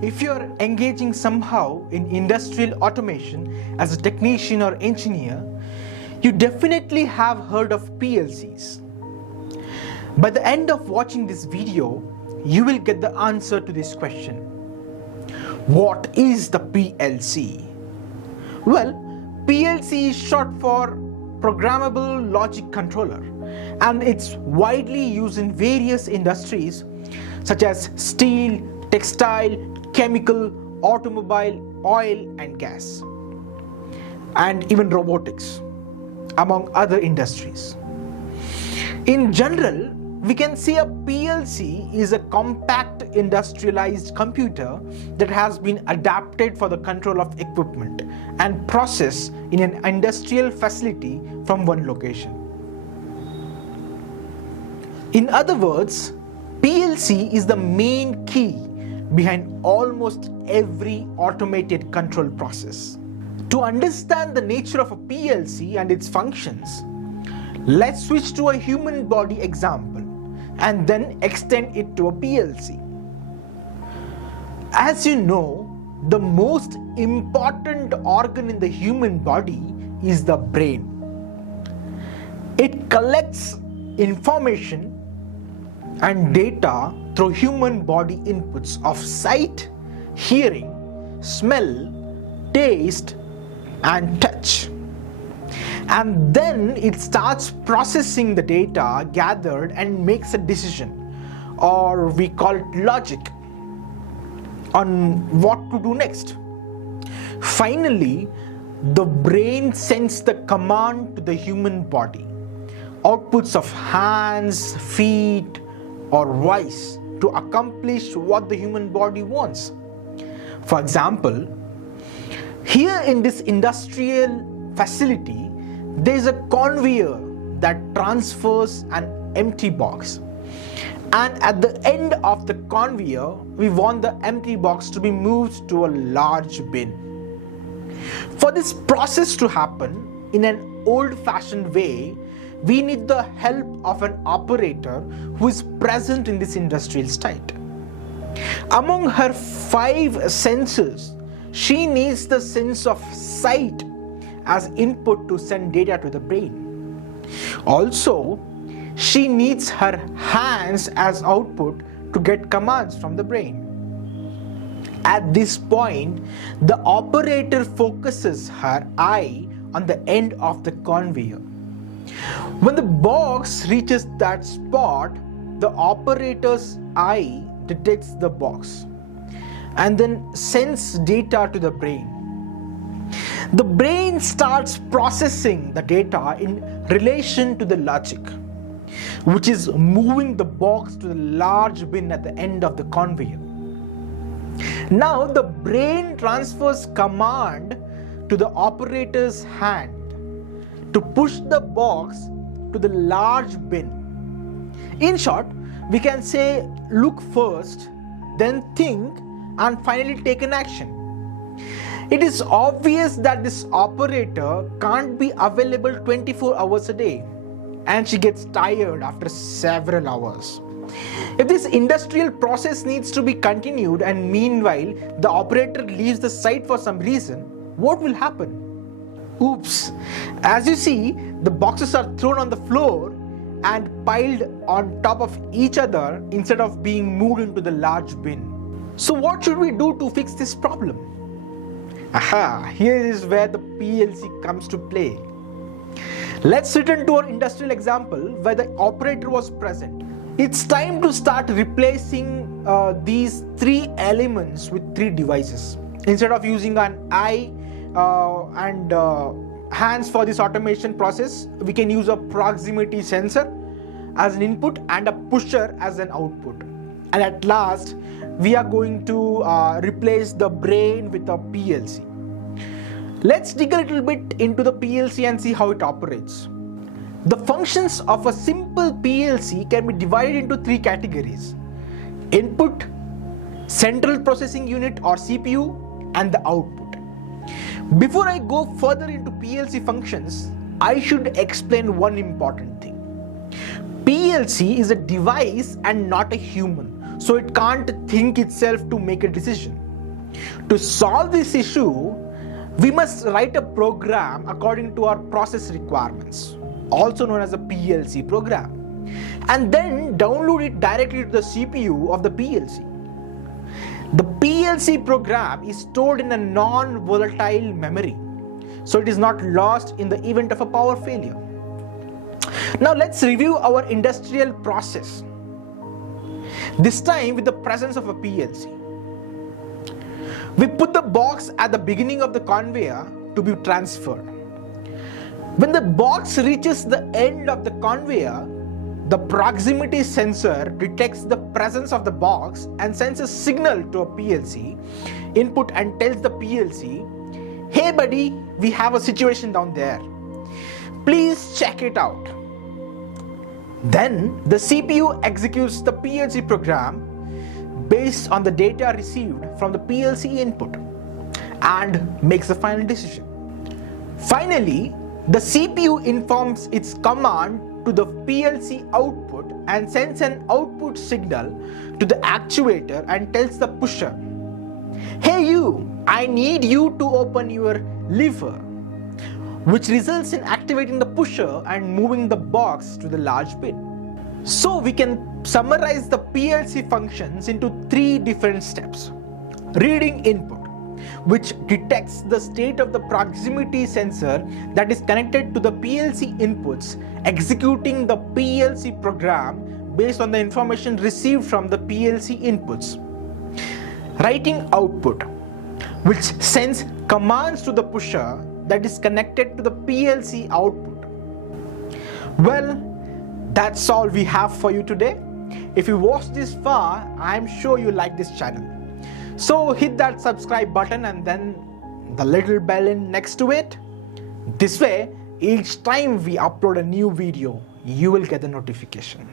If you're engaging somehow in industrial automation as a technician or engineer, you definitely have heard of PLCs. By the end of watching this video, you will get the answer to this question. What is the PLC? Well, PLC is short for Programmable Logic Controller, and it's widely used in various industries such as steel, textile, chemical, automobile, oil and gas, and even robotics, among other industries. In general, we can say a PLC is a compact industrialized computer that has been adapted for the control of equipment and process in an industrial facility from one location. In other words, PLC is the main key behind almost every automated control process. To understand the nature of a PLC and its functions, let's switch to a human body example and then extend it to a PLC. As you know, the most important organ in the human body is the brain. It collects information and data through human body inputs of sight, hearing, smell, taste, and touch. And then it starts processing the data gathered and makes a decision, or we call it logic, on what to do next. Finally, the brain sends the command to the human body, outputs of hands, feet, or voice to accomplish what the human body wants. For example, here in this industrial facility, there is a conveyor that transfers an empty box, and at the end of the conveyor we want the empty box to be moved to a large bin. For this process to happen in an old-fashioned way, we need the help of an operator who is present in this industrial site. Among her 5 senses, she needs the sense of sight as input to send data to the brain. Also, she needs her hands as output to get commands from the brain. At this point, the operator focuses her eye on the end of the conveyor. When the box reaches that spot, the operator's eye detects the box and then sends data to the brain. The brain starts processing the data in relation to the logic, which is moving the box to the large bin at the end of the conveyor. Now the brain transfers command to the operator's hand to push the box to the large bin. In short, we can say look first, then think, and finally take an action. It is obvious that this operator can't be available 24 hours a day, and she gets tired after several hours. If this industrial process needs to be continued and meanwhile the operator leaves the site for some reason, what will happen? Oops! As you see, the boxes are thrown on the floor and piled on top of each other instead of being moved into the large bin. So what should we do to fix this problem? Aha! Here is where the PLC comes to play. Let's return to our industrial example where the operator was present. It's time to start replacing these 3 elements with 3 devices. Instead of using an eye and hands for this automation process, we can use a proximity sensor as an input and a pusher as an output. And at last, we are going to replace the brain with a PLC. Let's dig a little bit into the PLC and see how it operates. The functions of a simple PLC can be divided into 3 categories: input, central processing unit or CPU, and the output. Before I go further into PLC functions, I should explain one important thing. PLC is a device and not a human, so it can't think itself to make a decision. To solve this issue, we must write a program according to our process requirements, also known as a PLC program, and then download it directly to the CPU of the PLC. The PLC program is stored in a non-volatile memory, so it is not lost in the event of a power failure. Now let's review our industrial process, this time with the presence of a PLC. We put the box at the beginning of the conveyor to be transferred. When the box reaches the end of the conveyor, the proximity sensor detects the presence of the box and sends a signal to a PLC input and tells the PLC, "Hey buddy, we have a situation down there. Please check it out." Then the CPU executes the PLC program based on the data received from the PLC input and makes the final decision. Finally, the CPU informs its command to the PLC output and sends an output signal to the actuator and tells the pusher, "Hey you, I need you to open your lever," which results in activating the pusher and moving the box to the large bin. So we can summarize the PLC functions into 3 different steps. Reading input, which detects the state of the proximity sensor that is connected to the PLC inputs, executing the PLC program based on the information received from the PLC inputs. Writing output, which sends commands to the pusher that is connected to the PLC output. Well, that's all we have for you today. If you watched this far, I'm sure you like this channel. So hit that subscribe button and then the little bell in next to it. This way, each time we upload a new video, you will get the notification.